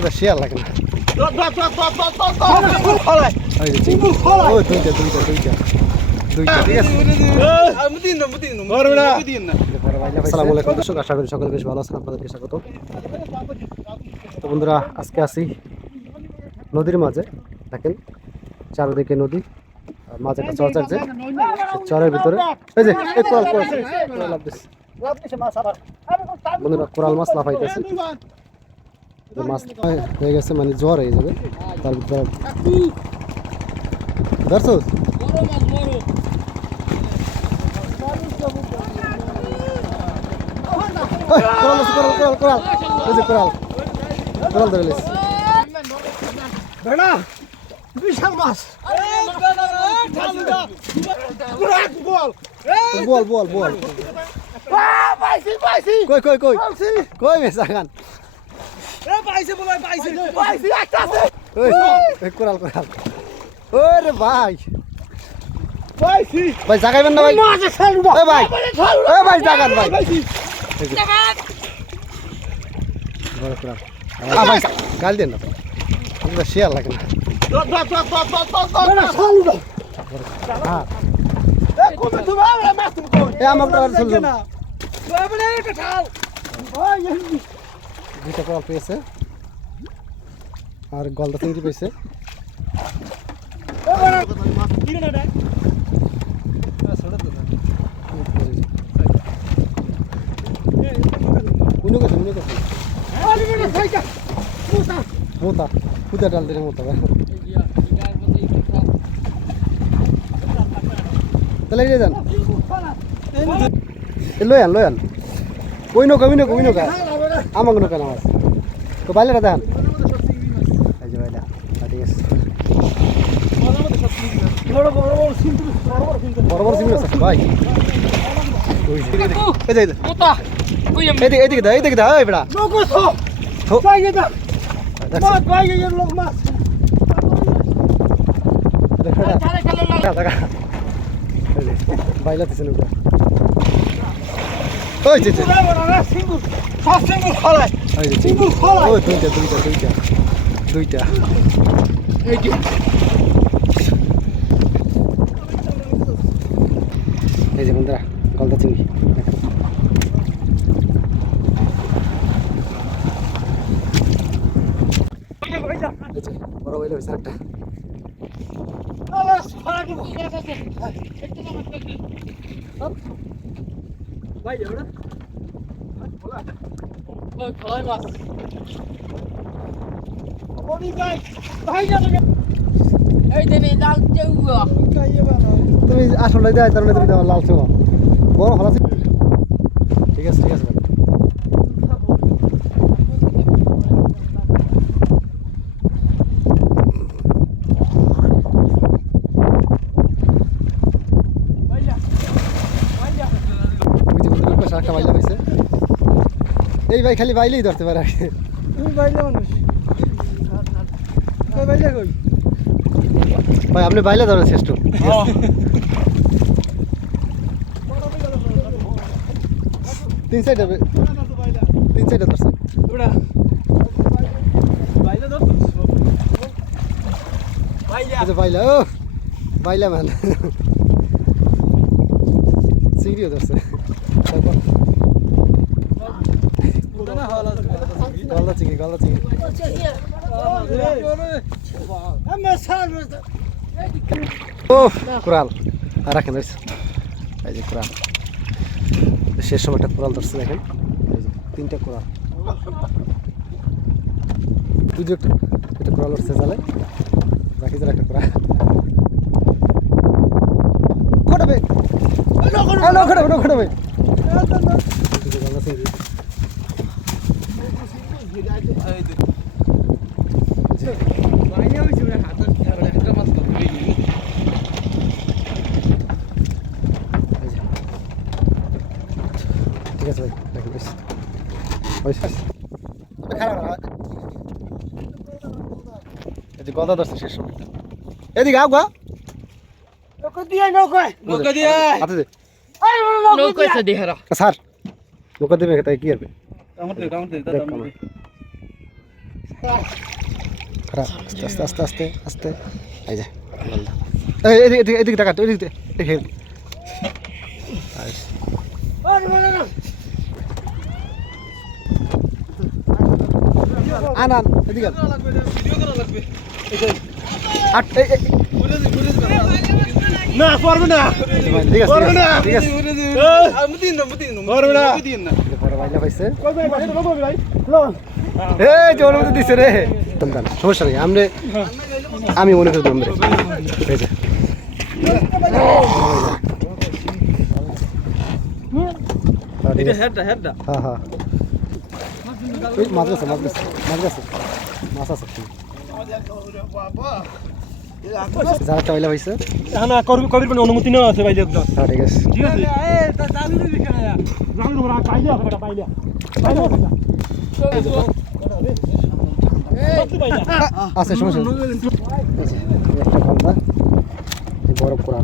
আমরা শেয়ার লাগে না। ধর ধর ধর ধর ধর ধর ধর খলাই ওই যে চিংড়ি ও দুইটা দুইটা দুইটা দুইটা ঠিক আছে? মুদিন না মুদিন না মরবে না মুদিন না আসসালামু আলাইকুম দর্শক আশা করি সকলে বেশ ভালো আছেন আপনাদেরকে স্বাগত। তো বন্ধুরা আজকে আসি নদীর মাঝে দেখেন চারিদিকে নদী আর মাঝে একটা চর চাচ্ছে চরের ভিতরে এই যে এই কোরাল কোরাল কোরাল লাভ বন্ধুরা কোরাল মাছ লাফাইতেছে। মাছ হয়ে- গেছে মানে জ্বর হয়ে যাবে তার ভিতরে ধরছো? কোরাল কোরাল কোরাল কোরাল। ধরে লিস বেড়া বিশাল মাছ। বল। বল বল কই কই কই? কই মেসা খান এ পাইছে বলে পাইছে। পাইছি একটা আছে। ওই ওই। কোরাল কোরাল। ওরে ভাই। পাইছি। ভাই জাগাইবেন না ভাই। মাছ ছাড়ু এ ভাই। এ ভাই জাগান ভাই। পাইছি। বড় কোরাল আ ভাই গাল দেন না। শেয়ার লাগে না? হ্যাঁ এ কমে তুমি আমরা মাছ তুমি কই এ আমাকে তো আর চলবে না। তবে না এটা ঠাল ওই দুইটা কোরাল পেয়েছে। আর গলদা চিংড়ি পেয়েছে। মোতা খুদা ডাল দিলে মোতা তাহলে যান। লয়ান লয়ান ওই নৌকা ওই নৌকা ওই নৌকা। আমাকে নৌকা নাম আছে তো বাইলেটা দেখান। বড় বড় সিমির আছে। ভাই। এদিকে দা এদিকে দা এই বেড়া। বাইলাতেছে নৌকা ওই যে যে, ওই যে চিংড়ি। ও দুইটা দুইটা দুইটা দুইটা এই যে বন্ধুরা গলদা চিংড়ি। এই যে, বড় হইলে হয়েছে একটা তুমি আসলে দেয় তার মানে তুমি দেওয়া লাল ছিল বড় ভালো ঠিক আছে ঠিক আছে ভাই। ওই যে বন্ধুদের পাশে একটা বাইলা পাইছে এই ভাই খালি বাইলেই ধরতে পারে আগে। ভাই আপনি বাইলে ধরেন শ্রেষ্ঠ তিন সাইড হবে তিন সাইডে ধরছে। বাইলা ও বাইলা ম্যান চিংড়িও ধরছে। গলদা চিংড়ি গলদা চিংড়ি ও রাখেন এই যে কুরাল শেষ সময় একটা কুরাল ধরছে দেখেন। তিনটা কুরাল তুই একটা কুরাল ধরছে জালে রাখি যে একটা গলদা চিংড়ি এই যে। ঠিক আছে ভাই রাখেন বেশ যে গদা ধরছে শেষ সময় এদিকে আও গা নৌকা দিয়ে হাতে দে নৌকা আছে দেহারা স্যার নৌকা দেবে তাই কি হবে আস্তে আস্তে আস্তে আস্তে এই যে এদিকে এদিকে এদিকে টাকা এদিকে এদিকে আন আন এদিকে আট না পারবে না। ঠিক আছে পারবে না। ঠিক আছে আমি দিন না দিন না পারবে না। দিন না। পাইছে। কই ভাই ভাই ভাই এই যে অনুমতি দিছে রে। তোমরা সমস্যা নেই আমরা আমি মনে করি তোমরা। এই যে। ঠিক আছে। হেডটা হেডটা। হ্যাঁ হ্যাঁ। ওই মাছ আছে মাছ আছে মাছ আছে। মাছ আছে। যারা চাইলে পাইছে। না করবি কবির কোনো অনুমতি না আছে ভাই একদম হ্যাঁ ঠিক আছে। ঠিক আছে? এ তা চালু রে বিখানা রাম তোমরা পাইলে হবে পাইলে পাইলে আছে সমস্যা একটা ঘণ্টা এই করা